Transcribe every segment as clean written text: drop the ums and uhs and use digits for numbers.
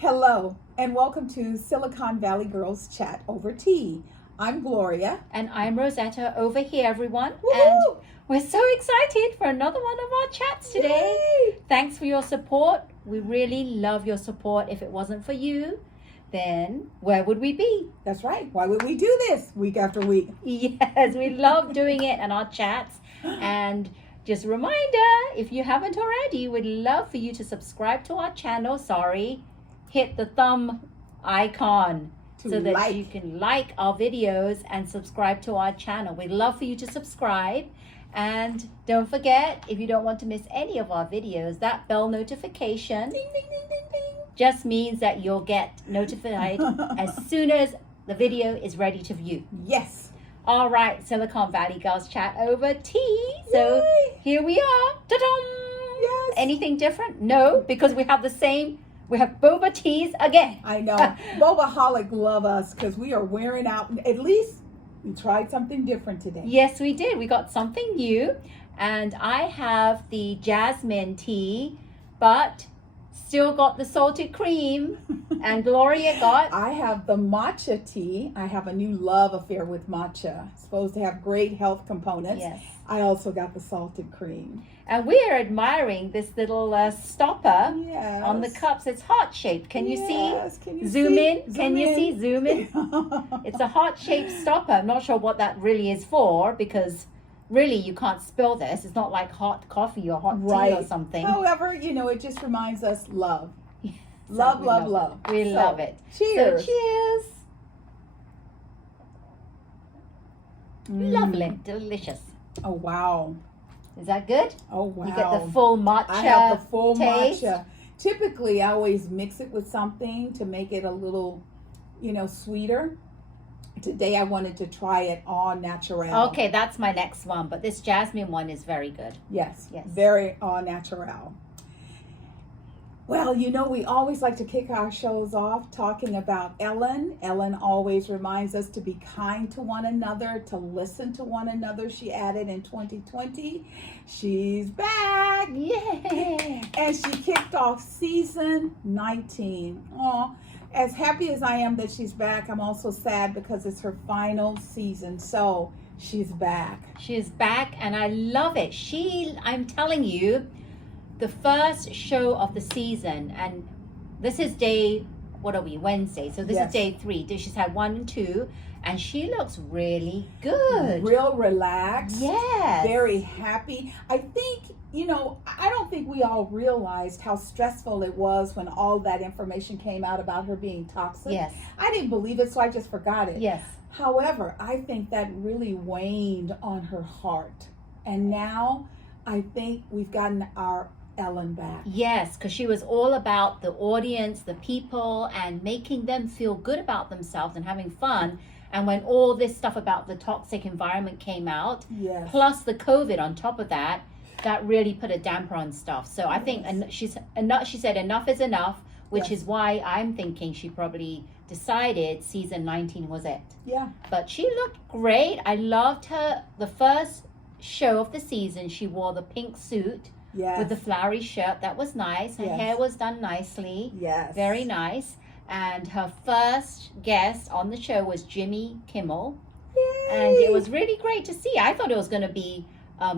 Hello, and welcome to Silicon Valley Girls Chat Over Tea. I'm Gloria. And I'm Rosetta over here, everyone. Woo-hoo! And we're so excited for another one of our chats today. Yay! Thanks for your support. We really love your support. If it wasn't for you, then where would we be? That's right. Why would we do this week after week? Yes, we love doing it in our chats. And just a reminder, if you haven't already, we'd love for you to subscribe to our channel. Hit the thumb icon so that you can like our videos and subscribe to our channel. We'd love for you to subscribe. And don't forget, if you don't want to miss any of our videos, that bell notification Ding, ding, ding, ding, ding. just means that you'll get notified as soon as the video is ready to view. Yes. All right, Silicon Valley Girls Chat Over Tea. So Yay! here we are. Ta-dum! Yes. Anything different? No, because we have the same. We have boba teas again. I know. Bobaholic love us because we are wearing out. At least we tried something different today. Yes, we did. We got something new. And I have the jasmine tea, but still got the salted cream. And Gloria got... I have the matcha tea. I have a new love affair with matcha. It's supposed to have great health components. Yes. I also got the salted cream. And we are admiring this little stopper Yes. on the cups. It's heart-shaped. Can you Yes. see? Can you Zoom see? in. Can you see? Zoom in. It's a heart-shaped stopper. I'm not sure what that really is for because really you can't spill this. It's not like hot coffee or hot tea or something. However, it just reminds us love. So Love, we love, love. We So, love it. Cheers. So cheers. Lovely. Delicious. Oh, wow. Is that good? Oh, wow. You get the full matcha I have the full taste. matcha. Typically, I always mix it with something to make it a little, sweeter. Today, I wanted to try it all natural. Okay, that's my next one. But this jasmine one is very good. Yes. Yes. Very all natural. Well, we always like to kick our shows off talking about Ellen. Ellen always reminds us to be kind to one another, to listen to one another. She added in 2020, she's back. Yay! And she kicked off season 19. Oh, as happy as I am that she's back, I'm also sad because it's her final season. So she's back. She is back and I love it. I'm telling you, the first show of the season, and this is Wednesday. So this Yes. is day 3. She's had 1 and 2, and she looks really good. Real relaxed. Yes. Very happy. I think, I don't think we all realized how stressful it was when all that information came out about her being toxic. Yes. I didn't believe it, so I just forgot it. Yes. However, I think that really waned on her heart. And now I think we've gotten our Ellen back. Yes, because she was all about the audience, the people, and making them feel good about themselves and having fun. And when all this stuff about the toxic environment came out, Yes. plus the COVID on top of that, that really put a damper on stuff. So I think she said enough is enough, which Yes. is why I'm thinking she probably decided season 19 was it. Yeah. But she looked great. I loved her. The first show of the season, she wore the pink suit. Yes. With the flowery shirt. That was nice. Her Yes. hair was done nicely. Yes. Very nice. And her first guest on the show was Jimmy Kimmel. Yay. And it was really great to see. I thought it was going to be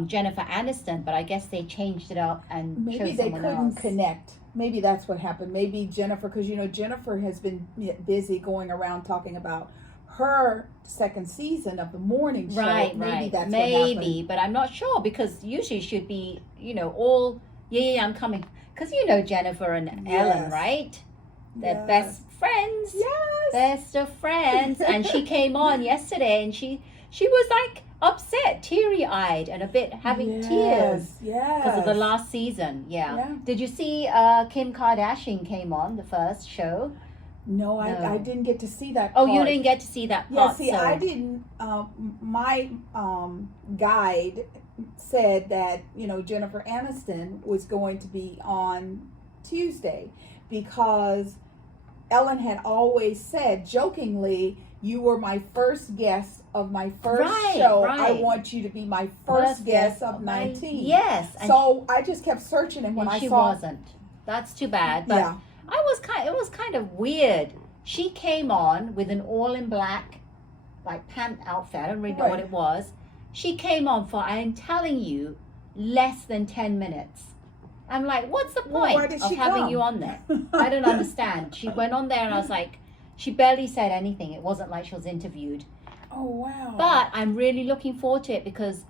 Jennifer Aniston, but I guess they changed it up and maybe chose they someone couldn't else. connect. Maybe that's what happened. Maybe Jennifer, because Jennifer has been busy going around talking about her second season of the morning show. Right, Maybe right. that's what Maybe, happened. but I'm not sure because usually should be, all, I'm coming. Because Jennifer and Ellen, Yes. right? They're Yes. best friends. Yes. Best of friends. And she came on yesterday and she was like upset, teary-eyed and a bit having tears. Yes. Because of the last season. Yeah. Did you see Kim Kardashian came on the first show? No, No. I didn't get to see that Oh, part. you didn't get to see that Yeah, part. see, so. I didn't. My guide said that Jennifer Aniston was going to be on Tuesday because Ellen had always said jokingly, "You were my first guest of my first show. I want you to be my first guest of 19." Yes. So I just kept searching, and when and I she saw, wasn't. That's too bad. But yeah, It was kind of weird. She came on with an all in black, like pant outfit. I don't really know what it was. She came on for, I'm telling you, less than 10 minutes. I'm like, what's the point of having you on there? I don't understand. She went on there and I was like, she barely said anything. It wasn't like she was interviewed. Oh, wow. But I'm really looking forward to it because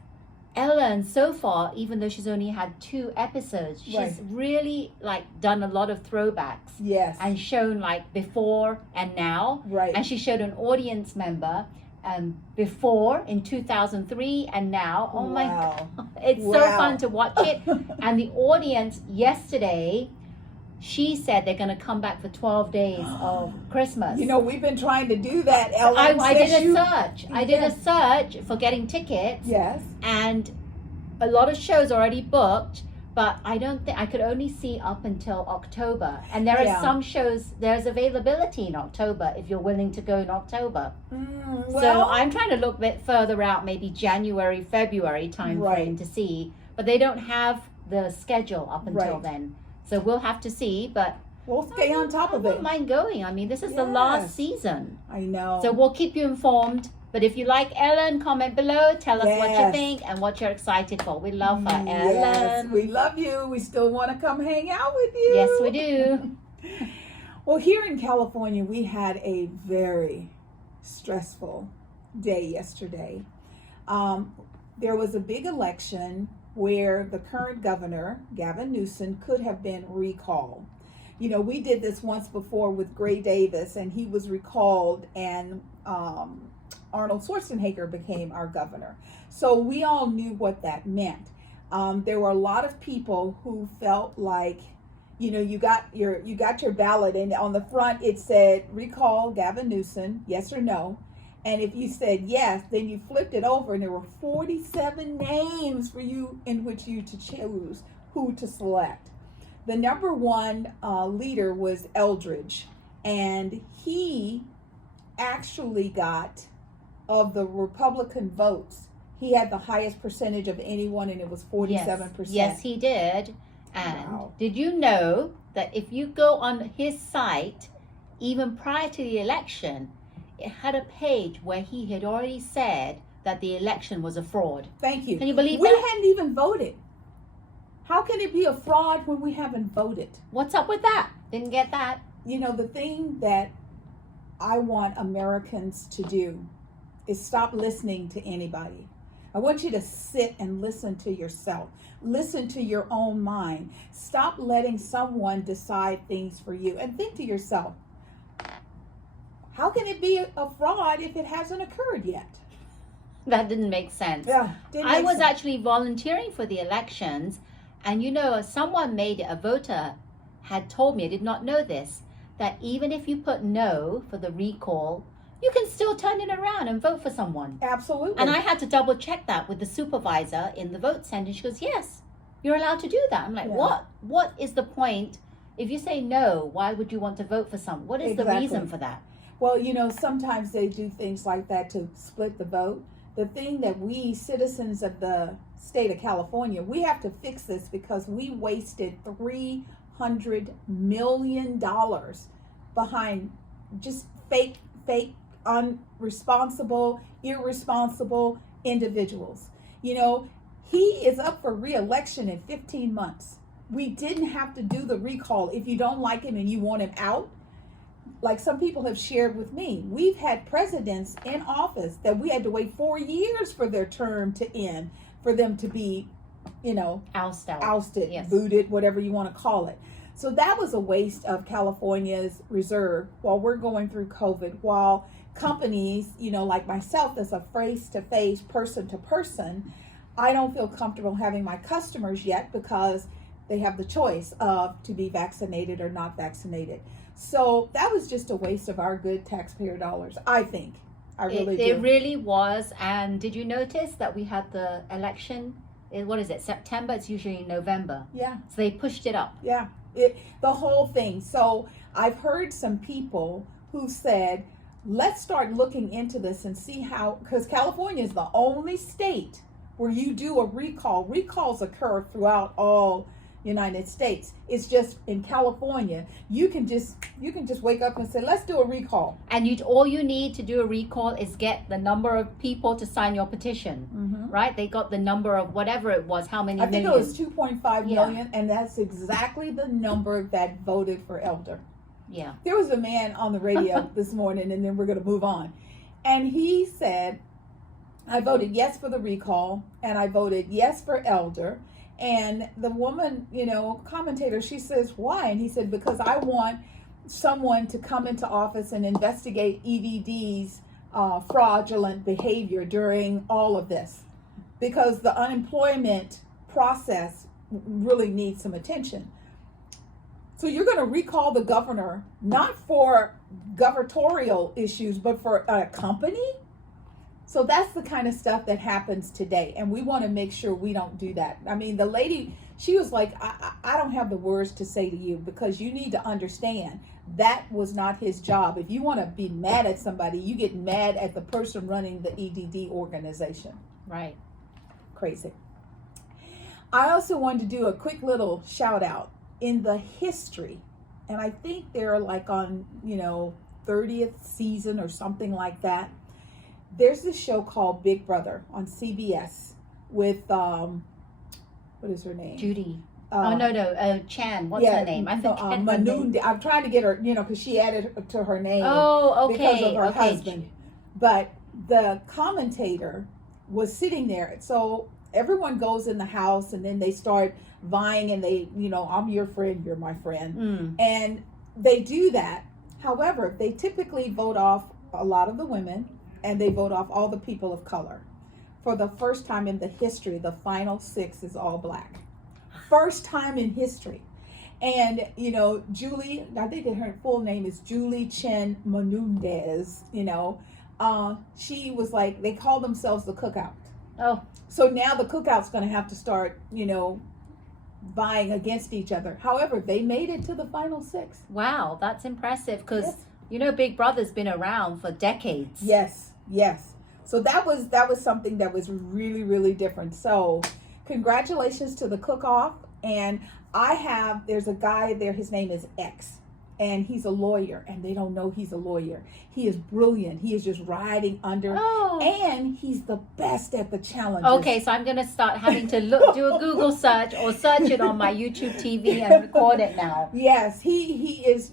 Ellen, so far, even though she's only had 2 episodes, she's really like done a lot of throwbacks. Yes. And shown like before and now. Right. And she showed an audience member before in 2003 and now. Oh my God. It's so fun to watch it. And the audience yesterday, she said they're going to come back for 12 days of Christmas. You know, we've been trying to do that, Ellen. I did a search. I did a search for getting tickets. Yes. And a lot of shows already booked, but I don't think I could only see up until October. And there are some shows, there's availability in October if you're willing to go in October. So I'm trying to look a bit further out, maybe January, February time frame to see. But they don't have the schedule up until then. So we'll have to see, but we'll stay on top of it. I don't mind going. I mean, this is the last season. I know. So we'll keep you informed. But if you like Ellen, comment below. Tell us what you think and what you're excited for. We love her, Ellen. Yes, we love you. We still want to come hang out with you. Yes, we do. Well, here in California, we had a very stressful day yesterday. There was a big election where the current governor, Gavin Newsom, could have been recalled. You know, we did this once before with Gray Davis, and he was recalled, and Arnold Schwarzenegger became our governor. So we all knew what that meant. There were a lot of people who felt like, you know, you got your ballot, and on the front it said recall Gavin Newsom, yes or no. And if you said yes, then you flipped it over and there were 47 names for you in which you to choose who to select. The number one leader was Eldridge, and he actually got, of the Republican votes, he had the highest percentage of anyone, and it was 47%. Yes, he did. And did you know that if you go on his site, even prior to the election, it had a page where he had already said that the election was a fraud. Thank you. Can you believe we that? hadn't even voted. How can it be a fraud when we haven't voted? What's up with that? Didn't get that. You know, the thing that I want Americans to do is stop listening to anybody. I want you to sit and listen to yourself. Listen to your own mind. Stop letting someone decide things for you. And think to yourself, how can it be a fraud if it hasn't occurred yet? That didn't make sense. Yeah, I was actually volunteering for the elections, and you know, someone made it, a voter had told me, I did not know this, that even if you put no for the recall, you can still turn it around and vote for someone. Absolutely. And I had to double check that with the supervisor in the vote center. She goes, yes, you're allowed to do that. I'm like, what is the point? If you say no, why would you want to vote for someone? What is the reason for that? Well, you know, sometimes they do things like that to split the vote. The thing that we, citizens of the state of California, we have to fix this because we wasted $300 million behind just fake, unresponsible, irresponsible individuals. You know, he is up for re-election in 15 months. We didn't have to do the recall. If you don't like him and you want him out, like some people have shared with me, we've had presidents in office that we had to wait 4 years for their term to end, for them to be, you know, ousted, booted, whatever you want to call it. So that was a waste of California's reserve while we're going through COVID, while companies, you know, like myself, as a face-to-face, person-to-person, I don't feel comfortable having my customers yet because they have the choice of to be vaccinated or not vaccinated. So that was just a waste of our good taxpayer dollars, I think. I really do. It really was. And did you notice that we had the election? What is it, September? It's usually November. Yeah. So they pushed it up. Yeah, the whole thing. So I've heard some people who said, let's start looking into this and see how, because California is the only state where you do a recall. Recalls occur throughout all United States. It's just in California, you can just wake up and say, let's do a recall. And all you need to do a recall is get the number of people to sign your petition, right? They got the number of whatever it was, how many I think million? it was 2.5 million, and that's exactly the number that voted for Elder. Yeah. There was a man on the radio this morning, and then we're going to move on. And he said, I voted yes for the recall, and I voted yes for Elder. And the woman, commentator, she says, why? And he said, because I want someone to come into office and investigate EVD's fraudulent behavior during all of this. Because the unemployment process really needs some attention. So you're going to recall the governor, not for gubernatorial issues, but for a company? So that's the kind of stuff that happens today. And we want to make sure we don't do that. I mean, the lady, she was like, I don't have the words to say to you, because you need to understand that was not his job. If you want to be mad at somebody, you get mad at the person running the EDD organization. Right. Crazy. I also wanted to do a quick little shout out in the history. And I think they're like on, 30th season or something like that. There's this show called Big Brother on CBS with, what is her name? Judy. Chan. What's her name? I think I'm trying to get her, because she added to her name. Oh, okay. Because of her husband. But the commentator was sitting there. So everyone goes in the house, and then they start vying, and they, I'm your friend, you're my friend. And they do that. However, they typically vote off a lot of the women, and they vote off all the people of color. For the first time in the history, the final 6 is all black. First time in history. And, Julie, I think her full name is Julie Chen Menendez, she was like, they call themselves the Cookout. Oh. So now the Cookout's going to have to start, vying against each other. However, they made it to the final 6. Wow, that's impressive, because Yes. Big Brother's been around for decades. Yes. So that was something that was really, really different. So congratulations to the cook-off. And there's a guy there, his name is X, and he's a lawyer, and they don't know he's a lawyer. He is brilliant. He is just riding under, and he's the best at the challenges. Okay, so I'm going to start having to do a Google search or search it on my YouTube TV and record it now. Yes, he is,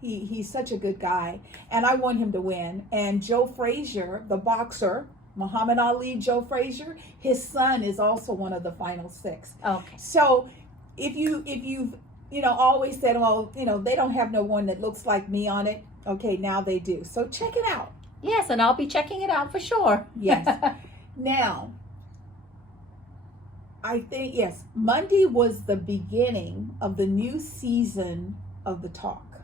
he's such a good guy, and I want him to win. And Joe Frazier, the boxer, Muhammad Ali, Joe Frazier, his son is also one of the final 6. Okay. So if you've always said, well, they don't have no one that looks like me on it. Okay, now they do. So check it out. Yes, and I'll be checking it out for sure. Yes. Now, I think, Monday was the beginning of the new season of The Talk.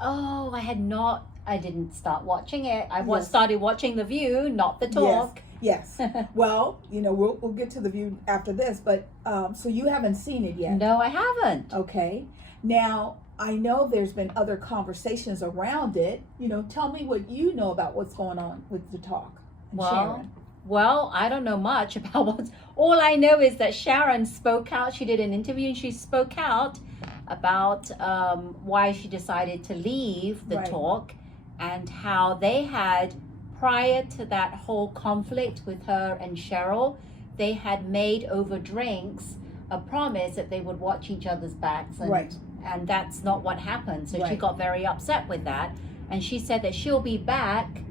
Oh, I didn't start watching it. I started watching The View, not The Talk. Yes. Well, we'll get to The View after this, but so you haven't seen it yet. No, I haven't. Okay. Now, I know there's been other conversations around it. Tell me what you know about what's going on with The Talk and Sharon. Well, I don't know much about what's... All I know is that Sharon spoke out. She did an interview, and she spoke out about why she decided to leave The Talk, and how they had, prior to that whole conflict with her and Cheryl, they had made over drinks a promise that they would watch each other's backs. And that's not what happened. So she got very upset with that. And she said that she'll be back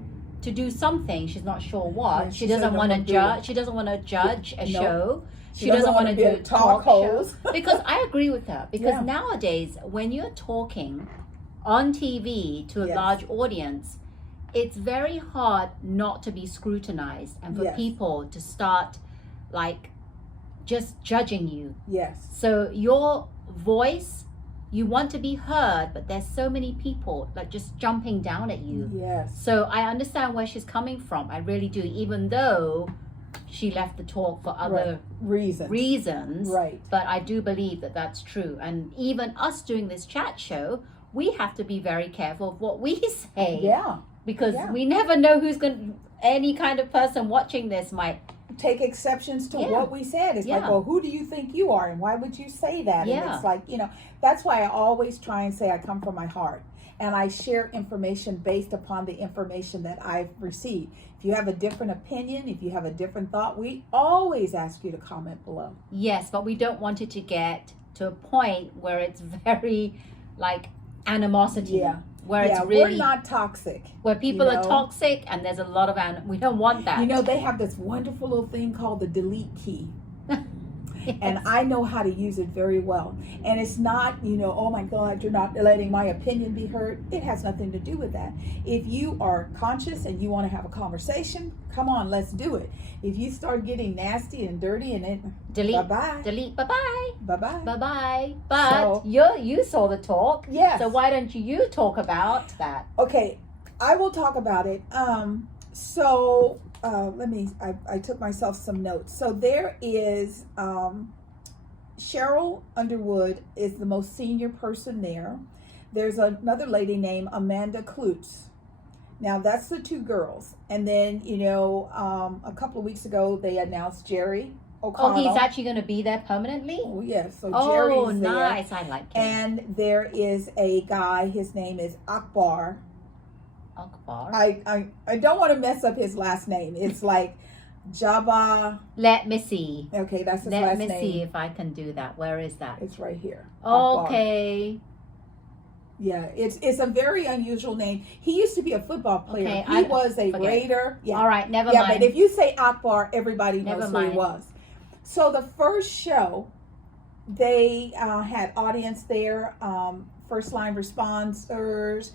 to do something. She's not sure what. She doesn't want to judge. She doesn't want to judge a show. She doesn't want to do a talk show. Because I agree with her. Because nowadays, when you're talking on TV to a large audience, it's very hard not to be scrutinized and for people to start just judging you. Yes. So your voice, you want to be heard, but there's so many people just jumping down at you. Yes. So I understand where she's coming from. I really do, even though she left The Talk for other reasons. Right. But I do believe that that's true. And even us doing this chat show, we have to be very careful of what we say. Yeah. Because we never know who's any kind of person watching this might take exceptions to Yeah. what we said. It's like, Yeah. well, who do you think you are, and why would you say that? Yeah. And it's like, that's why I always try and say I come from my heart, and I share information based upon the information that I've received. If you have a different opinion, if you have a different thought, we always ask you to comment below. Yes, but we don't want it to get to a point where it's very like animosity. Yeah. Where Yeah, it's really we're not toxic. where people you are know? toxic and there's a lot of we don't want that. They have this wonderful little thing called the delete key. Yes. And I know how to use it very well. And it's not, oh my God, you're not letting my opinion be heard. It has nothing to do with that. If you are conscious and you want to have a conversation, come on, let's do it. If you start getting nasty and dirty and it, delete, bye-bye. delete, bye-bye. Bye-bye. Bye-bye. But So- you saw the talk. Yes. So why don't you talk about that? Okay, I will talk about it. I took myself some notes. So there is, Cheryl Underwood is the most senior person there. There's another lady named Amanda Klutz. Now that's the two girls. And then, a couple of weeks ago, they announced Jerry O'Connell. Oh, he's actually going to be there permanently? Oh, yeah. So Oh, Jerry's there. nice. I like him. And there is a guy, his name is Akbar. Akbar. I don't want to mess up his last name. It's like Jabba. Let me see. Okay, that's his Let last me name. see if I can do that. Where is that? It's right here. Akbar. Okay. Yeah, it's a very unusual name. He used to be a football player. Okay, He was a forget. Raider. Yeah. All right, never Yeah, mind. but if you say Akbar, everybody knows Never who he mind. was. So the first show, they had audience there, first line responders,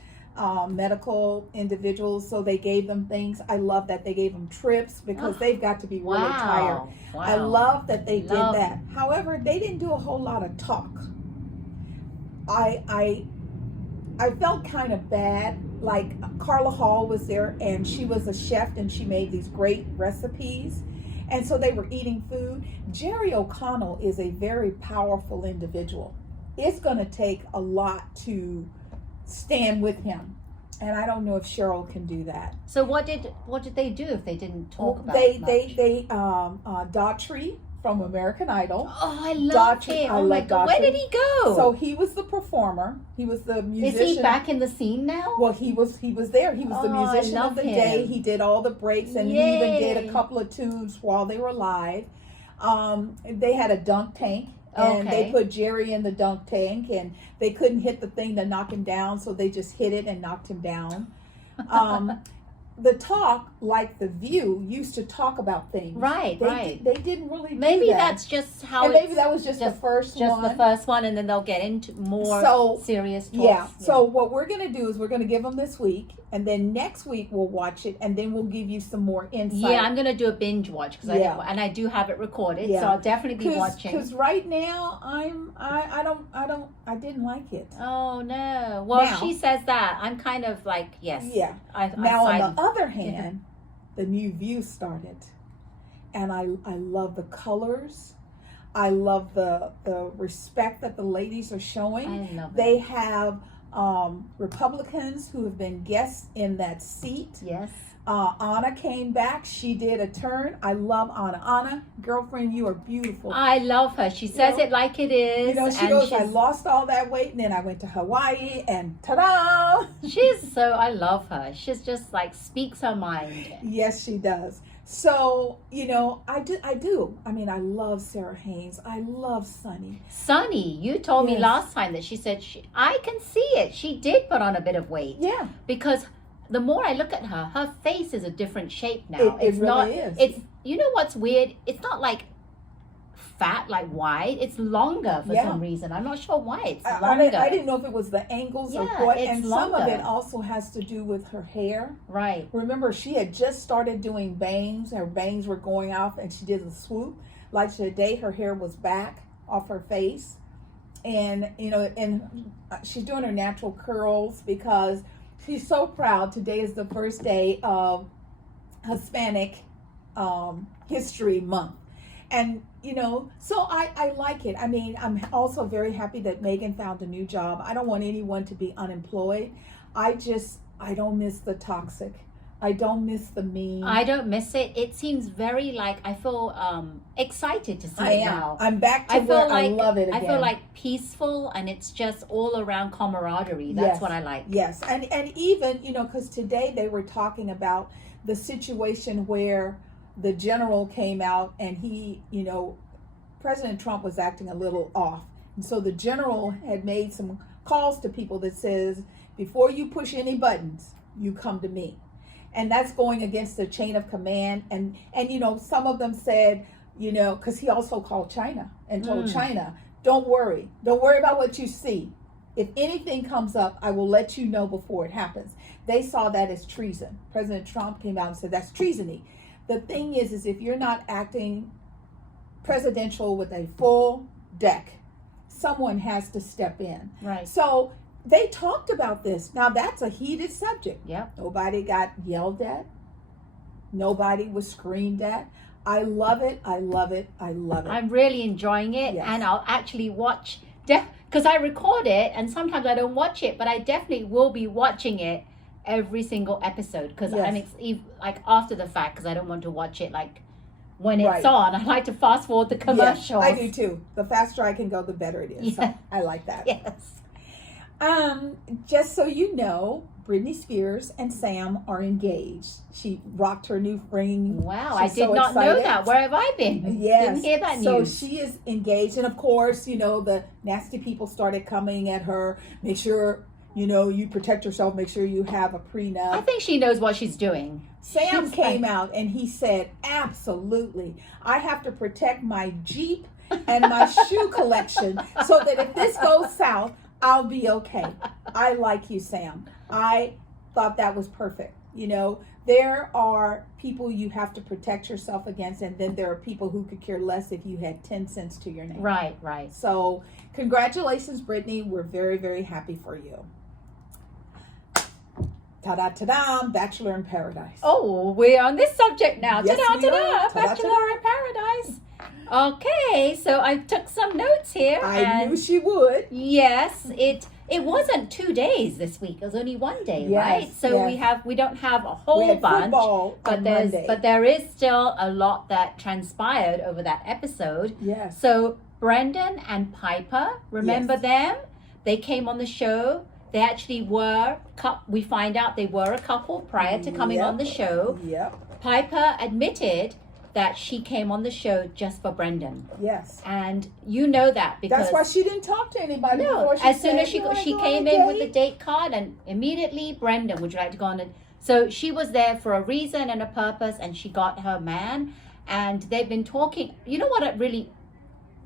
medical individuals. So they gave them things. I love that they gave them trips because they've got to be really tired. Wow. I love that they did Love. that. However, they didn't do a whole lot of talk. I felt kind of bad. Like Carla Hall was there and she was a chef and she made these great recipes. And so they were eating food. Jerry O'Connell is a very powerful individual. It's going to take a lot to stand with him. And I don't know if Cheryl can do that. So what did they do if they didn't talk about They it much? Daughtry from American Idol. Oh, I love Daughtry, him. I Oh my love God. Where Daughtry. did he go? So he was the performer. He was the musician. Is he back in the scene now? Well, he was there. He was the Oh, I musician of love the him. day. He did all the breaks, and he even did Yay. a couple of tunes while they were live. They had a dunk tank, and Okay. they put Jerry in the dunk tank, and they couldn't hit the thing to knock him down, so they just hit it and knocked him down. The talk, like The View, used to talk about things. Right, right. They didn't really Maybe do that. that's just how And it's maybe that was just the first just one. the first one, and then they'll get into more So, serious talks. Yeah. So what we're going to do is we're going to give them this week, and then next week we'll watch it, and then we'll give you some more insight. Yeah, I'm gonna do a binge watch because Yeah. I do have it recorded, Yeah. so I'll definitely be watching. Because right now I didn't like it. Oh no! Well, Now- she says that I'm kind of like yes. Yeah. I Now side- on the other hand, the new View started, and I love the colors. I love the respect that the ladies are showing. I love They it. have Republicans who have been guests in that seat. Yes. Anna came back. She did a turn. I love Anna. Anna, girlfriend, you are beautiful. I love her. She says know, it like it is. She and goes, I she's- lost all that weight, and then I went to Hawaii, and ta-da! I love her. She's just like speaks her mind. Yes, she does. So, I do. I mean, I love Sarah Haynes. I love Sunny. Sunny, you told me Yes. last time that she said I can see it. She did put on a bit of weight. Yeah. Because the more I look at her face is a different shape now. It It's really not. is. It's what's weird. It's not like fat, like wide. It's longer for Yeah. some reason. I'm not sure why. It's I longer. didn't know if it was the angles or Yeah, what. it's And some of longer. it also has to do with her hair. Right. Remember, she had just started doing bangs. Her bangs were going off, and she did a swoop. Like today, her hair was back off her face. And, she's doing her natural curls because she's so proud. Today is the first day of Hispanic History Month. And, so I like it. I mean, I'm also very happy that Megan found a new job. I don't want anyone to be unemployed. I don't miss the toxic. I don't miss the meme. I don't miss it. It seems very like, I feel excited to see I it am. now. I'm back to where I love it again. I feel like peaceful, and it's just all around camaraderie. That's what I like. Yes, and even, because today they were talking about the situation where the general came out and he, President Trump was acting a little off. And so the general had made some calls to people that says, before you push any buttons, you come to me. And that's going against the chain of command. And some of them said, because he also called China and told China, don't worry about what you see. If anything comes up, I will let you know before it happens. They saw that as treason. President Trump came out and said that's treasony. The thing is if you're not acting presidential with a full deck, someone has to step in. Right. So they talked about this. Now that's a heated subject. Yep. Nobody got yelled at. Nobody was screamed at. I love it. I love it. I love it. I'm really enjoying it, and I'll actually watch, because I record it, and sometimes I don't watch it, but I definitely will be watching it every single episode, because I'm like after the fact, because I don't want to watch it like when it's on. I like to fast forward the commercials. Yes, I do too. The faster I can go, the better it is. So I like that. Yes. Just so you know, Britney Spears and Sam are engaged. She rocked her new ring. Wow, I did not know that. Where have I been? Yes. Didn't hear that news. So she is engaged. And of course, the nasty people started coming at her. Make sure, you protect yourself. Make sure you have a prenup. I think she knows what she's doing. Sam came out and he said, absolutely. I have to protect my Jeep and my shoe collection so that if this goes south, I'll be okay. I like you, Sam. I thought that was perfect. There are people you have to protect yourself against, and then there are people who could care less if you had 10 cents to your name. Right, right. So congratulations, Britney. We're very, very happy for you. Ta-da, Bachelor in Paradise. Oh, we're on this subject now. Yes, Ta-da, we are. ta-da, Ta-da, Bachelor in Paradise. Okay, so I took some notes here. I knew she would. Yes, it wasn't 2 days this week. It was only 1 day, right? So we don't have a whole bunch, but there is still a lot that transpired over that episode. Yes. So Brendan and Piper, remember them? They came on the show. They actually were. We find out they were a couple prior to coming on the show. Yep. Piper admitted that she came on the show just for Brendan. Yes. And you know that because... That's why she didn't talk to anybody before as soon as she came in with the date card, and immediately, Brendan, would you like to go on? So she was there for a reason and a purpose, and she got her man. And they've been talking... You know what really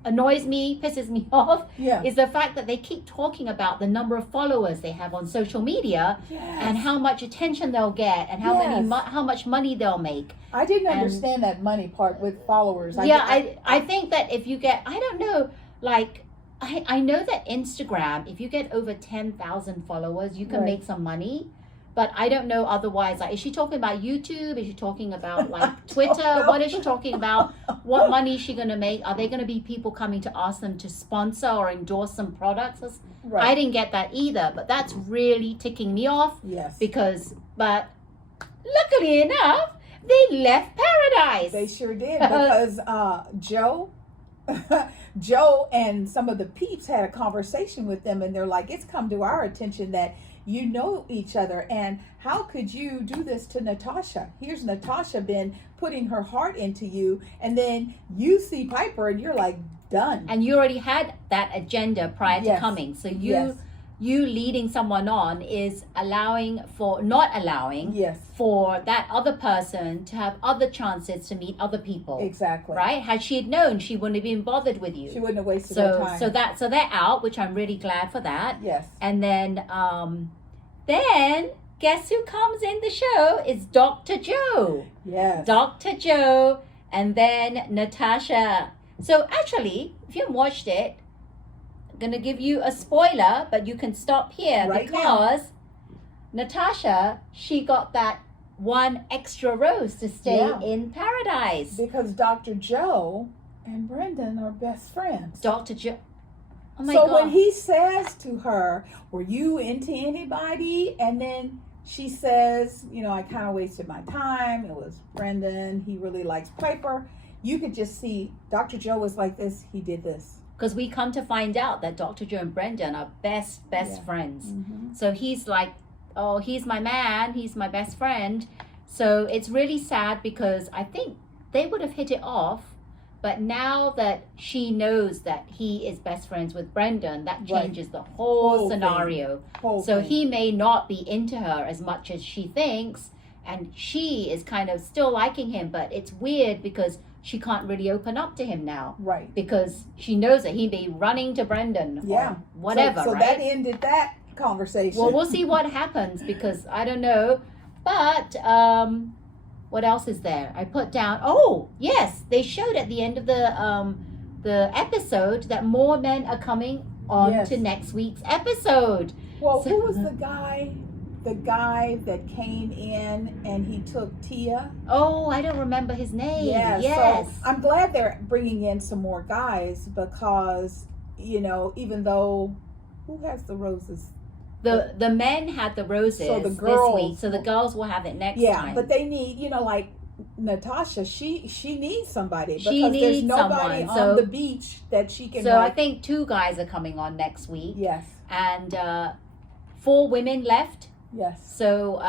annoys me, pisses me off, is the fact that they keep talking about the number of followers they have on social media and how much attention they'll get and how much money they'll make. I didn't understand that money part with followers. I think that if you get, I don't know, like, I know that Instagram, if you get over 10,000 followers, you can make some money. But I don't know otherwise. Like, is she talking about YouTube? Is she talking about like Twitter? What is she talking about? What money is she going to make? Are there going to be people coming to ask them to sponsor or endorse some products? I didn't get that either. But that's really ticking me off. Yes. But luckily enough, they left Paradise. They sure did, because Joe and some of the peeps had a conversation with them, and they're like, it's come to our attention that you know each other, and how could you do this to Natasha? Here's Natasha been putting her heart into you, and then you see Piper and you're like, done. And you already had that agenda prior to coming. So you leading someone on is not allowing for that other person to have other chances to meet other people. Exactly. Right? Had she had known, she wouldn't have been bothered with you. She wouldn't have wasted her time. So they're out, which I'm really glad for that. Yes. And then guess who comes in the show? It's Dr. Joe. Yes. Dr. Joe, and then Natasha. So actually, if you haven't watched it, I'm going to give you a spoiler, but you can stop here because Natasha, she got that one extra rose to stay in Paradise. Because Dr. Joe and Brendan are best friends. Dr. Joe. Oh my God. When he says to her, were you into anybody? And then she says, I kind of wasted my time. It was Brendan. He really likes Piper. You could just see Dr. Joe was like this. He did this. Because we come to find out that Dr. Joe and Brendan are best friends. Mm-hmm. So he's like, oh, he's my man. He's my best friend. So it's really sad because I think they would have hit it off. But now that she knows that he is best friends with Brendan, that changes the whole scenario. So he may not be into her as much as she thinks. And she is kind of still liking him. But it's weird because she can't really open up to him now. Right. Because she knows that he'd be running to Brendan or whatever, so right? that ended that conversation. Well, we'll see what happens because I don't know. But what else is there? I put down, oh, yes, they showed at the end of the episode that more men are coming on to next week's episode. Well, who was the guy that came in and he took Tia? Oh, I don't remember his name. Yeah, yes. So I'm glad they're bringing in some more guys because, even though, who has the roses? The men had the roses so the girls, this week, so the girls will have it next time. Yeah, but they need, like Natasha, she needs somebody because needs there's nobody on the beach that she can. So I think 2 guys are coming on next week. Yes. And 4 women left. Yes. So,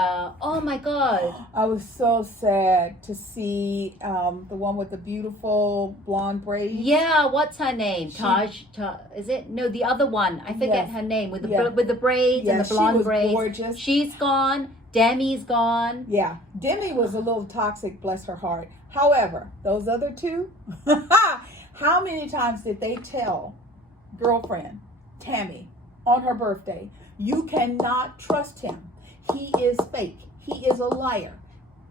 oh my God. I was so sad to see the one with the beautiful blonde braids. Yeah, what's her name? Taj, is it? No, the other one. I forget her name with the braids and the blonde she was braids. Gorgeous. She's gone. Demi's gone. Yeah, Demi was a little toxic, bless her heart. However, those other 2, how many times did they tell girlfriend Tammy on her birthday, you cannot trust him. He is fake. He is a liar.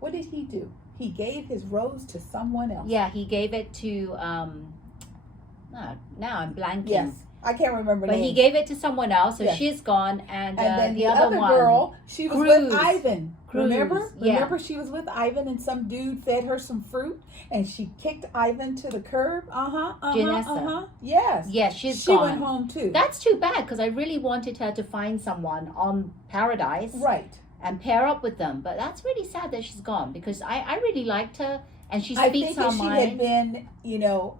What did he do? He gave his rose to someone else. Yeah, he gave it to, now I'm blanking. Yes, I can't remember. But names. he gave it to someone else, so she's gone. And then the other one, girl, she was with Ivan. Cruz. Remember, she was with Ivan, and some dude fed her some fruit, and she kicked Ivan to the curb. Janessa. Yes. Yes, she gone. Went home too. That's too bad because I really wanted her to find someone on Paradise, right, and pair up with them. But that's really sad that she's gone because I really liked her, and she speaks I think her if mind. She had been,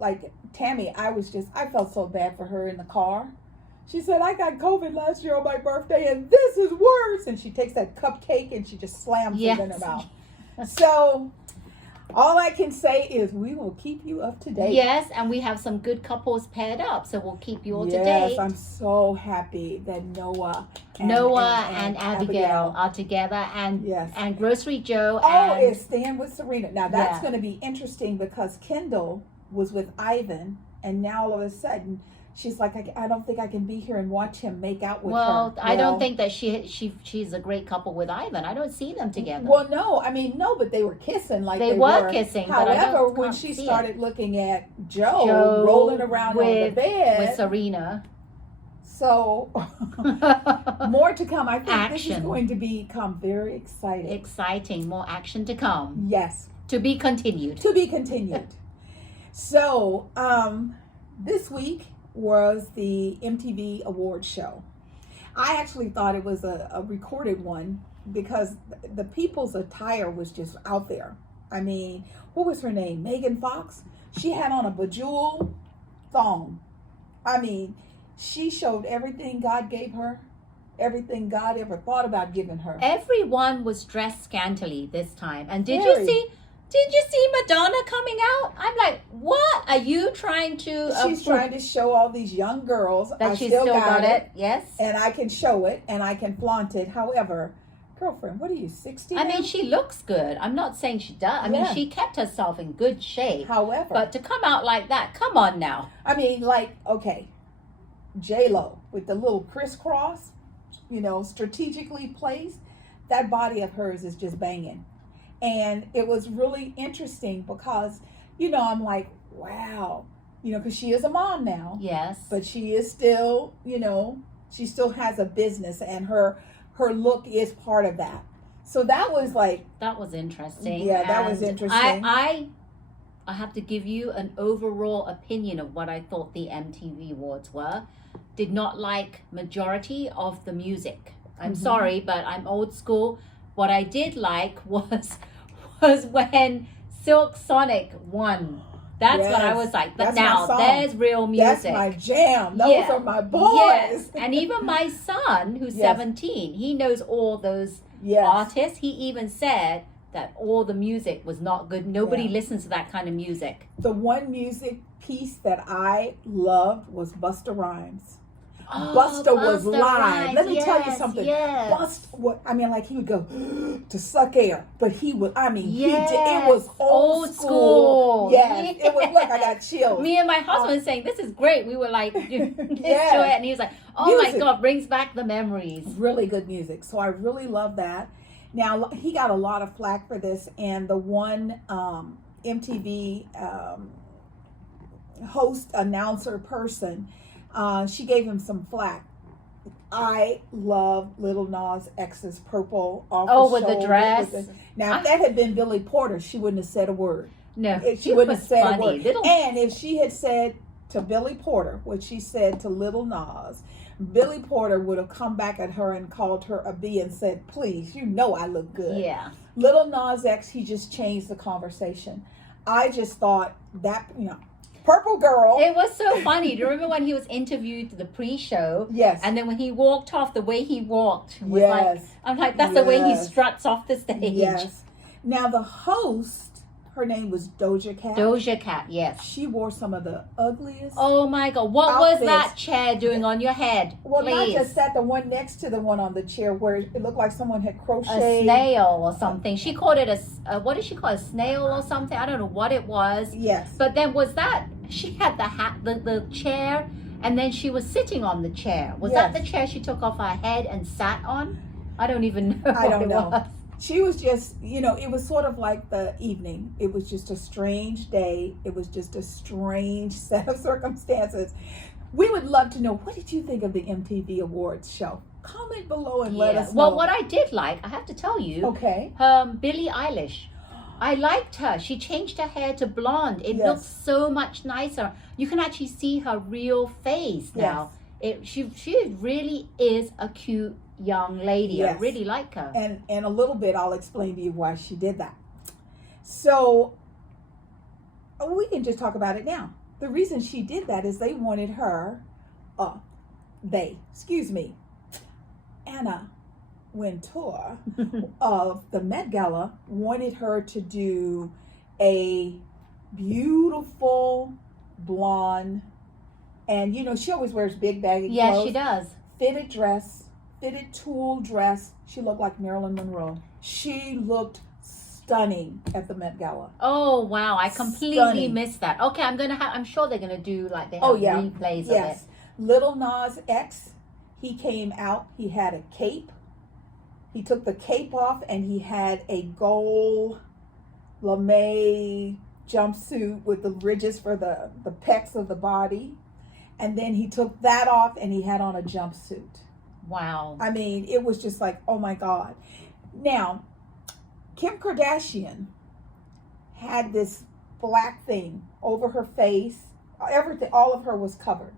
like Tammy, I felt so bad for her in the car. She said, I got COVID last year on my birthday, and this is worse. And she takes that cupcake and she just slams it in her mouth. So, all I can say is we will keep you up to date. Yes, and we have some good couples paired up, so we'll keep you all to date. Yes, I'm so happy that Noah and Abigail are together, and Grocery Joe. Is staying with Serena. Now, that's going to be interesting because Kendall was with Ivan, and now all of a sudden, she's like, I don't think I can be here and watch him make out with her. Well, I don't think that she's a great couple with Ivan. I don't see them together. Well, no, but they were kissing like they were kissing. However, when she started looking at Joe rolling around on the bed with Serena. So, more to come. I think this is going to become very exciting. Exciting. More action to come. Yes. To be continued. So, this week was the MTV Awards Show. I actually thought it was a recorded one because the people's attire was just out there. I mean, what was her name? Megan Fox? She had on a bejeweled thong. I mean, she showed everything God gave her, everything God ever thought about giving her. Everyone was dressed scantily this time. And did you see Madonna coming out? I'm like, what are you trying to... She's trying to show all these young girls that she still got it. Yes. And I can show it and I can flaunt it. However, girlfriend, what are you, 60 now? I mean, she looks good. I'm not saying she does. I mean, she kept herself in good shape. However. But to come out like that, come on now. I mean, okay, J-Lo with the little crisscross, strategically placed. That body of hers is just banging. And it was really interesting because, I'm like, wow, because she is a mom now. Yes. But she is still, she still has a business and her look is part of that. So that was that was interesting. Yeah, that was interesting. I have to give you an overall opinion of what I thought the MTV Awards were. Did not like majority of the music. I'm sorry, but I'm old school. What I did like was when Silk Sonic won. That's what I was like. But now there's real music. That's my jam. Those are my boys. Yes. And even my son, who's 17, he knows all those artists. He even said that all the music was not good. Nobody listens to that kind of music. The one music piece that I loved was Busta Rhymes. Busta was live. Rhymes. Let me tell you something. I mean, like, he would go to suck air, but he would. I mean, he did. It was old school. Yes, it was. Look, I got chills. Me and my husband saying, "This is great." We were like, "Listen to it," and he was like, "Oh my God, brings back the memories." Really good music. So I really love that. Now he got a lot of flack for this, and the one MTV host announcer person. She gave him some flack. I love Little Nas X's purple off the shoulder. The dress. Now, if that had been Billy Porter, she wouldn't have said a word. No, she wouldn't have said a word. And if she had said to Billy Porter what she said to Little Nas, Billy Porter would have come back at her and called her a B and said, "Please, you know I look good." Yeah. Little Nas X, he just changed the conversation. I just thought that, Purple Girl. It was so funny. Do you remember when he was interviewed the pre-show? Yes. And then when he walked off, the way he walked was like, I'm like, that's the way he struts off the stage. Yes. Now the host, her name was Doja Cat. Doja Cat, yes. She wore some of the ugliest. Oh my God. What was that chair doing on your head? Well, Please. not just that, the one next to the one on the chair where it looked like someone had crocheted. A snail or something. She called it what did she call it? A snail or something? I don't know what it was. Yes. But then she had the hat, the chair, and then she was sitting on the chair. Was that the chair she took off her head and sat on? I don't even know. I don't know. She was just, it was sort of like the evening. It was just a strange day. It was just a strange set of circumstances. We would love to know, what did you think of the MTV Awards show? Comment below and let us know. Well, what I did like, I have to tell you. Okay. Billie Eilish. I liked her. She changed her hair to blonde. It looks so much nicer. You can actually see her real face now. She really is a cute young lady. Yes. I really like her. And in a little bit, I'll explain to you why she did that. So we can just talk about it now. The reason she did that is they wanted her, Anna Wintour of the Met Gala wanted her to do a beautiful blonde, and she always wears big baggy clothes. Yes, she does. Fitted tulle dress. She looked like Marilyn Monroe. She looked stunning at the Met Gala. Oh wow, I completely missed that. Okay, I'm sure they're gonna do like they have replays of it. Little Nas X, he came out, he had a cape. He took the cape off and he had a gold lame jumpsuit with the ridges for the pecs of the body. And then he took that off and he had on a jumpsuit. Wow. I mean, it was just like, oh my God. Now, Kim Kardashian had this black thing over her face. Everything, all of her was covered.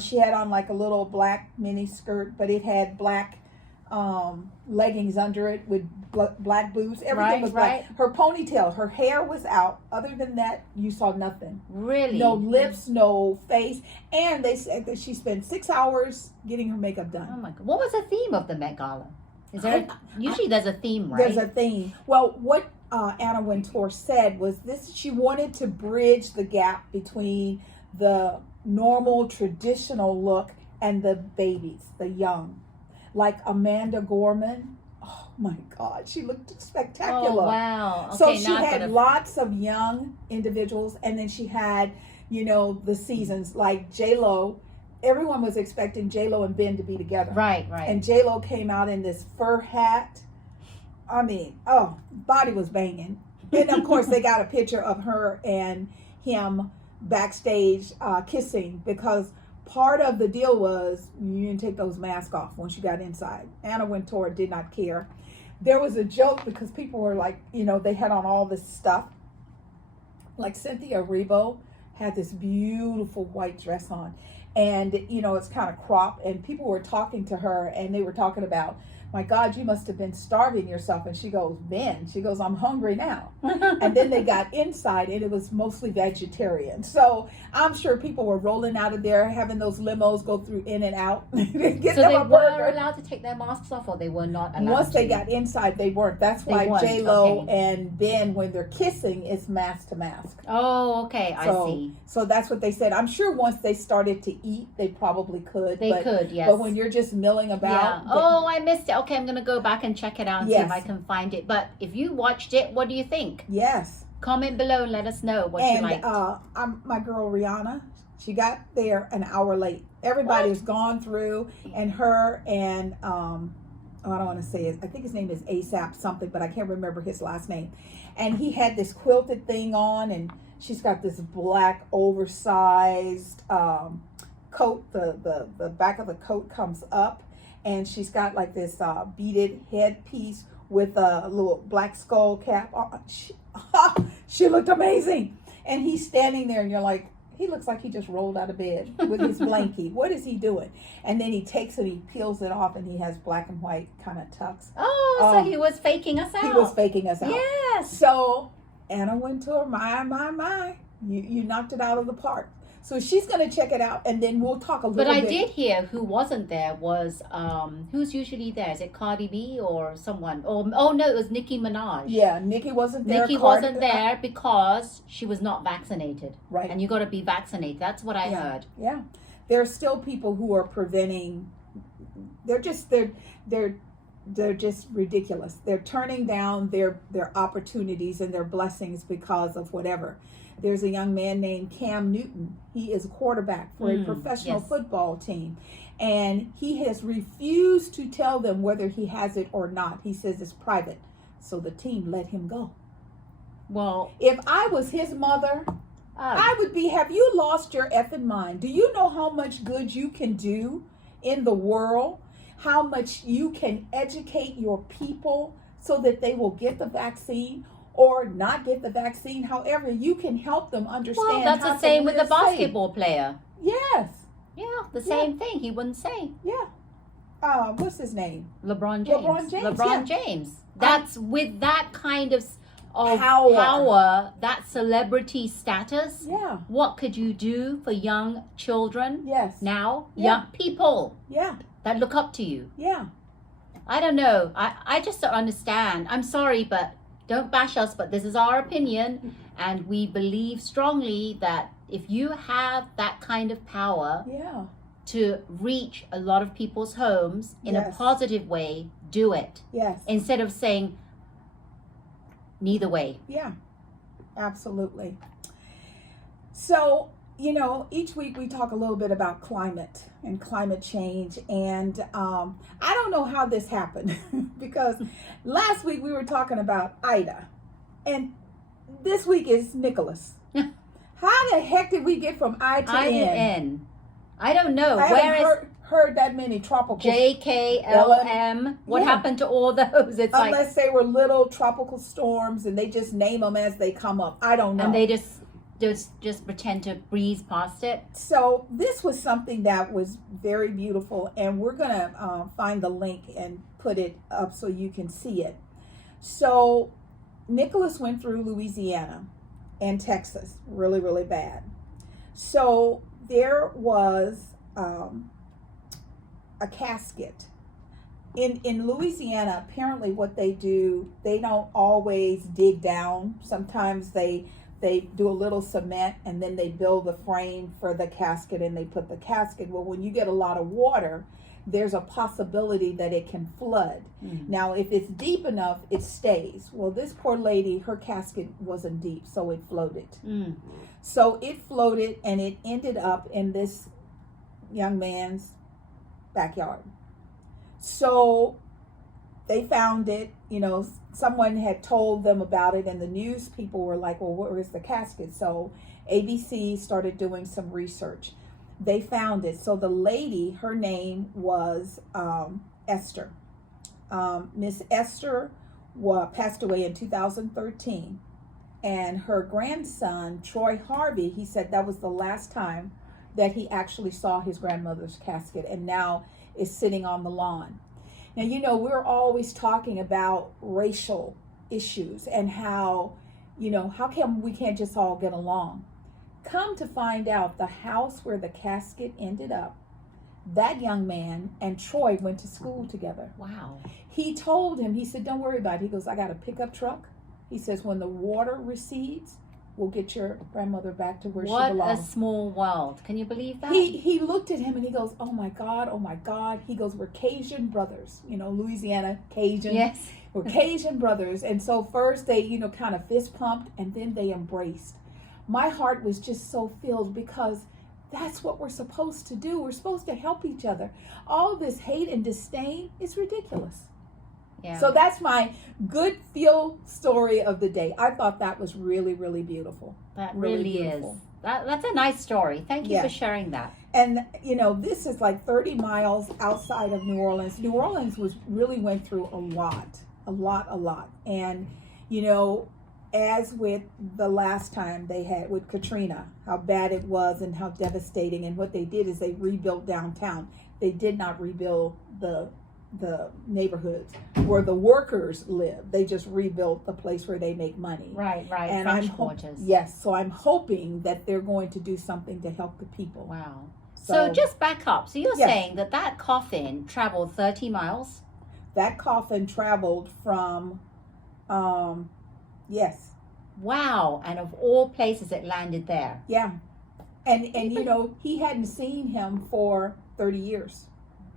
She had on like a little black mini skirt, but it had black leggings under it with black boots. Everything was black. Her ponytail, her hair was out. Other than that, you saw nothing. Really? No lips, no face. And they said that she spent 6 hours getting her makeup done. Oh my God. What was the theme of the Met Gala? Is there usually there's a theme, right? There's a theme. Well, what Anna Wintour said was this: she wanted to bridge the gap between the normal traditional look and the babies, the young. Like Amanda Gorman. Oh my God, she looked spectacular. Oh wow. Okay, so she had lots of young individuals, and then she had, the seasons like J-Lo. Everyone was expecting J-Lo and Ben to be together. Right. And J-Lo came out in this fur hat. I mean, body was banging. And of course they got a picture of her and him backstage kissing, because part of the deal was you didn't take those masks off once you got inside. Anna Wintour did not care. There was a joke because people were like, they had on all this stuff. Like Cynthia Erivo had this beautiful white dress on. And, it's kind of cropped. And people were talking to her and they were talking about my God, you must have been starving yourself. And she goes, Ben, she goes, I'm hungry now. And then they got inside and it was mostly vegetarian. So I'm sure people were rolling out of there, having those limos go through in and out. Get So them they a burger. were allowed to take their masks off, or they were not allowed Once to? they got inside, they weren't. That's They why weren't, J-Lo okay. and Ben, when they're kissing, it's mask to mask. Oh, okay, I see. So that's what they said. I'm sure once they started to eat, they probably could. They could, yes. But when you're just milling about. Yeah. Oh, I missed it. Okay, I'm going to go back and check it out and see if Yes. I can find it. But if you watched it, what do you think? Yes. Comment below and let us know what you liked. And my girl Rihanna, she got there an hour late. Everybody's gone through, and her and I don't want to say it. I think his name is ASAP something, but I can't remember his last name. And he had this quilted thing on, and she's got this black oversized coat. The back of the coat comes up, and she's got like this beaded headpiece with a little black skull cap on. She looked amazing. And he's standing there, and you're like, he looks like he just rolled out of bed with his blankie. What is he doing? And then he takes it, he peels it off, and he has black and white kind of tucks. Oh, so he was faking us out. He was faking us out. Yes. So Anna Wintour, my. You knocked it out of the park. So she's going to check it out, and then we'll talk a little bit. But I did hear who wasn't there was, who's usually there? Is it Cardi B or someone? Oh no, it was Nicki Minaj. Yeah, Nicki wasn't there. Nicki wasn't there because she was not vaccinated. Right. And you got to be vaccinated. That's what I heard. Yeah. There are still people who are preventing. They're just ridiculous. They're turning down their opportunities and their blessings because of whatever. There's a young man named Cam Newton. He is a quarterback for a professional football team. And he has refused to tell them whether he has it or not. He says it's private. So the team let him go. Well, if I was his mother, I would be, have you lost your effing mind? Do you know how much good you can do in the world? How much you can educate your people so that they will get the vaccine or not get the vaccine? However, you can help them understand. Well, that's the same with the basketball player. Yes. Yeah, the same thing. He wouldn't say. Yeah. What's his name? LeBron James. LeBron James. That's with that kind of power, that celebrity status. Yeah. What could you do for young children? Yes. Now, young people. Yeah. That look up to you. Yeah. I don't know. I just don't understand. I'm sorry, but don't bash us, but this is our opinion, and we believe strongly that if you have that kind of power to reach a lot of people's homes in a positive way, do it. Yes. Instead of saying neither way. Yeah, absolutely. So, each week we talk a little bit about climate and climate change. And I don't know how this happened because last week we were talking about Ida. And this week is Nicholas. How the heck did we get from I to N? I don't know. I haven't heard that many tropical. JKLM. What happened to all those? It's unless they were little tropical storms and they just name them as they come up. I don't know. And they just pretend to breeze past it. So this was something that was very beautiful, and we're gonna find the link and put it up so you can see it. So Nicholas went through Louisiana and Texas really, really bad. So there was a casket in Louisiana. Apparently what they do, they don't always dig down. Sometimes they do a little cement and then they build the frame for the casket and they put the casket. Well, when you get a lot of water, there's a possibility that it can flood. Now, if it's deep enough, it stays. Well, this poor lady, her casket wasn't deep, so it floated. So it floated and it ended up in this young man's backyard. So they found it, someone had told them about it, and the news people were like, well, where is the casket? So ABC started doing some research. They found it. So the lady, her name was Esther. Miss Esther passed away in 2013. And her grandson, Troy Harvey, he said that was the last time that he actually saw his grandmother's casket, and now is sitting on the lawn. Now, you know, we're always talking about racial issues and how, you know, how come we can't just all get along? Come to find out, the house where the casket ended up, that young man and Troy went to school together. Wow. He told him, he said, don't worry about it. He goes, I got a pickup truck. He says, when the water recedes, we'll get your grandmother back to where she belongs. What a small world. Can you believe that? He looked at him and he goes, oh my God, oh my God. He goes, we're Cajun brothers. You know, Louisiana, Cajun. Yes. We're Cajun brothers. And so first they, you know, kind of fist pumped and then they embraced. My heart was just so filled because that's what we're supposed to do. We're supposed to help each other. All this hate and disdain is ridiculous. Yeah. So that's my good feel story of the day. I thought that was really, really beautiful. That really is. That's a nice story. Thank you for sharing that. And, you know, this is like 30 miles outside of New Orleans. New Orleans really went through a lot. And, you know, as with the last time they had with Katrina, how bad it was and how devastating. And what they did is they rebuilt downtown. They did not rebuild the neighborhoods where the workers live. They just rebuilt the place where they make money. Right. And French quarters. Yes, so I'm hoping that they're going to do something to help the people. Wow. So just back up. So you're saying that coffin traveled 30 miles? That coffin traveled from, yes. Wow. And of all places, it landed there. Yeah. And you know, he hadn't seen him for 30 years.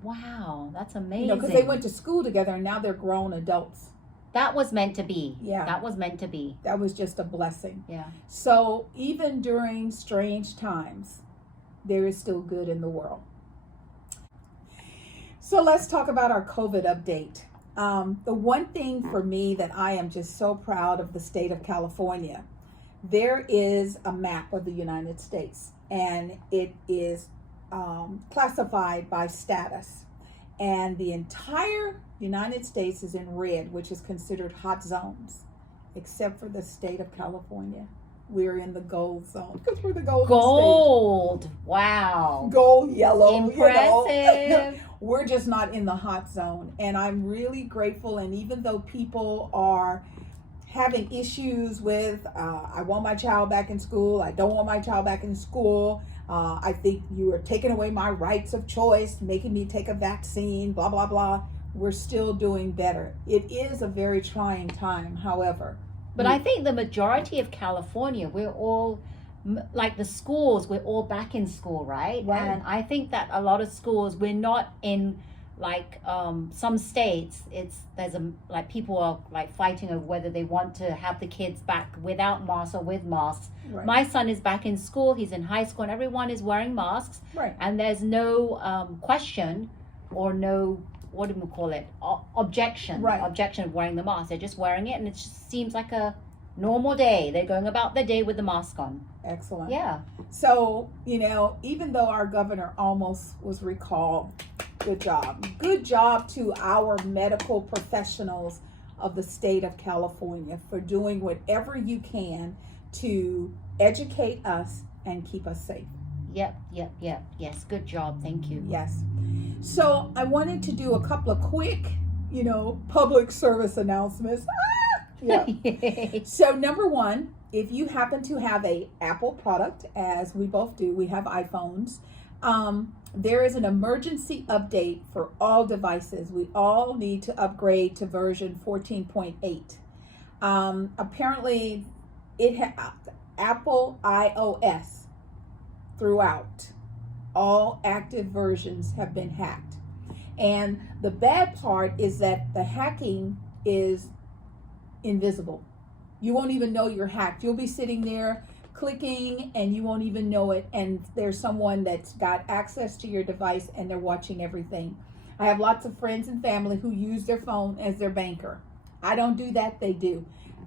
Wow, that's amazing. You know, because they went to school together and now they're grown adults. That was meant to be. Yeah. That was meant to be. That was just a blessing. Yeah. So even during strange times, there is still good in the world. So let's talk about our COVID update. The one thing for me that I am just so proud of the state of California, there is a map of the United States and it is classified by status, and the entire United States is in red, which is considered hot zones, except for the state of California. We're in the gold zone because we're the golden state. Wow. Gold, yellow. Impressive. You know. We're just not in the hot zone, and I'm really grateful. And even though people are having issues with, I want my child back in school, I don't want my child back in school, I think you are taking away my rights of choice, making me take a vaccine, blah, blah, blah. We're still doing better. It is a very trying time, however. But I think the majority of California, we're all, like the schools, we're all back in school, right? And I think that a lot of schools, we're not in, like some states, like people are like fighting over whether they want to have the kids back without masks or with masks. Right. My son is back in school, he's in high school, and everyone is wearing masks. Right. And there's no question or no, what do we call it, objection of wearing the mask. They're just wearing it, and it just seems like a normal day. They're going about the day with the mask on. Excellent. Yeah. So, you know, even though our governor almost was recalled, good job. Good job to our medical professionals of the state of California for doing whatever you can to educate us and keep us safe. Yep. Yes, good job. Thank you. Yes. So I wanted to do a couple of quick, you know, public service announcements. Yeah. So number one, if you happen to have a Apple product, as we both do, we have iPhones, there is an emergency update for all devices. We all need to upgrade to version 14.8. Apparently, Apple iOS throughout, all active versions have been hacked. And the bad part is that the hacking is invisible. You won't even know you're hacked. You'll be sitting there clicking and you won't even know it, and there's someone that's got access to your device and they're watching everything. I have lots of friends and family who use their phone as their banker. I don't do that, they do.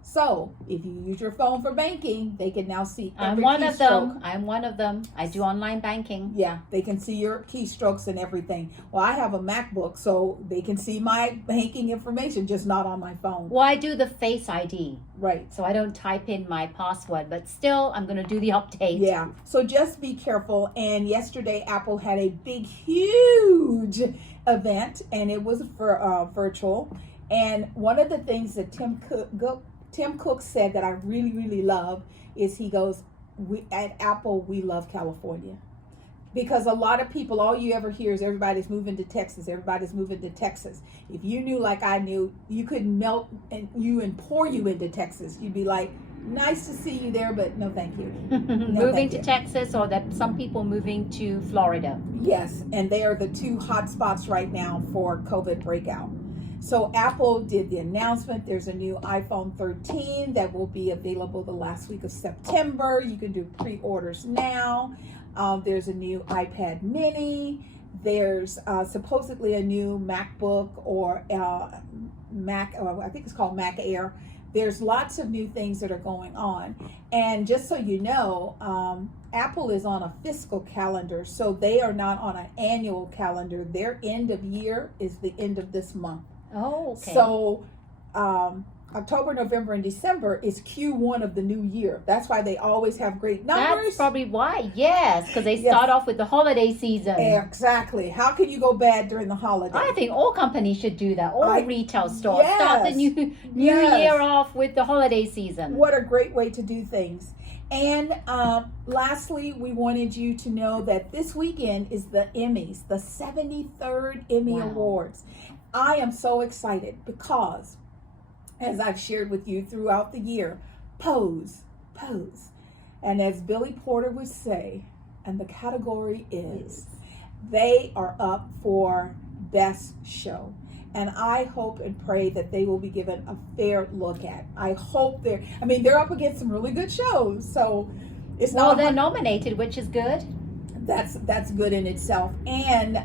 So if you use your phone for banking, they can now see every I'm one of them. keystroke. I'm one of them. I do online banking. Yeah, they can see your keystrokes and everything. Well, I have a MacBook, so they can see my banking information, just not on my phone. Well, I do the Face ID, Right. so I don't type in my password, but still, I'm going to do the update. Yeah. So just be careful. And yesterday, Apple had a big, huge event, and it was for virtual. And one of the things that Tim Cook said that I really, really love is he goes, at Apple, we love California. Because a lot of people, all you ever hear is everybody's moving to Texas. Everybody's moving to Texas. If you knew like I knew, you could melt and pour you into Texas. You'd be like, nice to see you there, but no thank you. No, Moving thank to you. Texas, or that some people moving to Florida. Yes, and they are the two hot spots right now for COVID breakout. So Apple did the announcement. There's a new iPhone 13 that will be available the last week of September. You can do pre-orders now. There's a new iPad mini. There's supposedly a new MacBook or Mac, I think it's called Mac Air. There's lots of new things that are going on. And just so you know, Apple is on a fiscal calendar, so they are not on an annual calendar. Their end of year is the end of this month. Oh, okay. So October, November, and December is Q1 of the new year. That's why they always have great numbers. That's probably why. Yes, because they Yes. start off with the holiday season. Exactly. How can you go bad during the holiday? I think all companies should do that. All retail stores Yes. start the new Yes. year off with the holiday season. What a great way to do things. And lastly, we wanted you to know that this weekend is the Emmys, the 73rd Emmy Wow. Awards. I am so excited because, as I've shared with you throughout the year, pose. And as Billy Porter would say, and the category is, they are up for Best Show. And I hope and pray that they will be given a fair look at. I hope they're up against some really good shows. So it's not. They're nominated, which is good. That's good in itself. And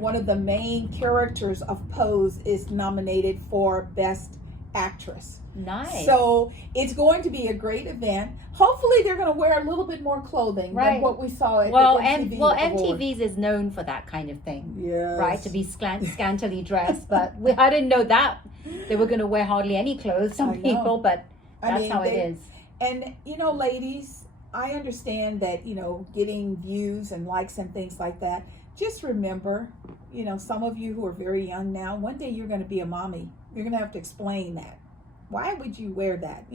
one of the main characters of Pose is nominated for Best Actress. Nice. So it's going to be a great event. Hopefully they're going to wear a little bit more clothing than what we saw at the MTV Awards. MTV's is known for that kind of thing. Yes. Right, to be scantily dressed. But I didn't know that they were going to wear hardly any clothes, some people, but that's how it is. And, ladies, I understand that, getting views and likes and things like that. Just remember, some of you who are very young now, one day you're going to be a mommy. You're going to have to explain that. Why would you wear that?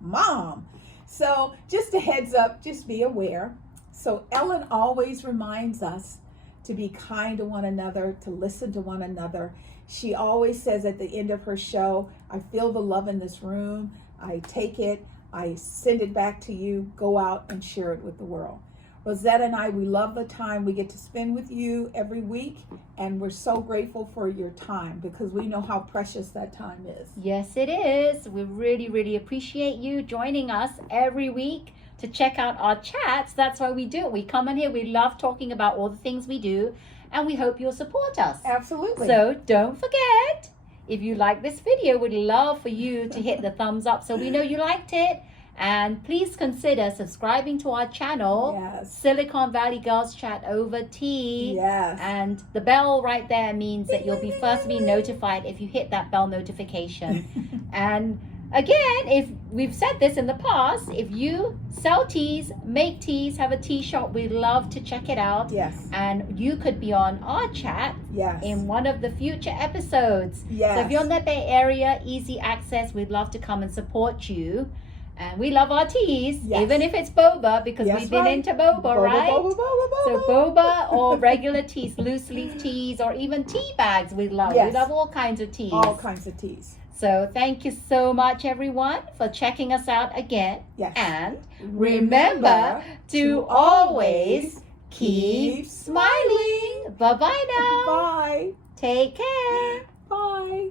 Mom. So just a heads up, just be aware. So Ellen always reminds us to be kind to one another, to listen to one another. She always says at the end of her show, I feel the love in this room. I take it. I send it back to you. Go out and share it with the world. Rosetta and I, we love the time we get to spend with you every week, and we're so grateful for your time because we know how precious that time is. Yes, it is. We really, really appreciate you joining us every week to check out our chats. That's why we do it. We come in here. We love talking about all the things we do, and we hope you'll support us. Absolutely. So don't forget, if you like this video, we'd love for you to hit the thumbs up so we know you liked it. And please consider subscribing to our channel, Yes. Silicon Valley Girls Chat Over Tea. Yes. And the bell right there means that you'll be first to be notified if you hit that bell notification. And again, if we've said this in the past, if you sell teas, make teas, have a tea shop, we'd love to check it out. Yes. And you could be on our chat Yes. in one of the future episodes. Yes. So if you're in the Bay Area, easy access, we'd love to come and support you. And we love our teas, Yes. even if it's boba, because Yes, we've been right. into boba, right? Boba. So boba or regular teas, loose leaf teas, or even tea bags we love. Yes. We love all kinds of teas. All kinds of teas. So thank you so much, everyone, for checking us out again. Yes. And remember to always keep smiling. Bye-bye now. Bye. Take care. Bye.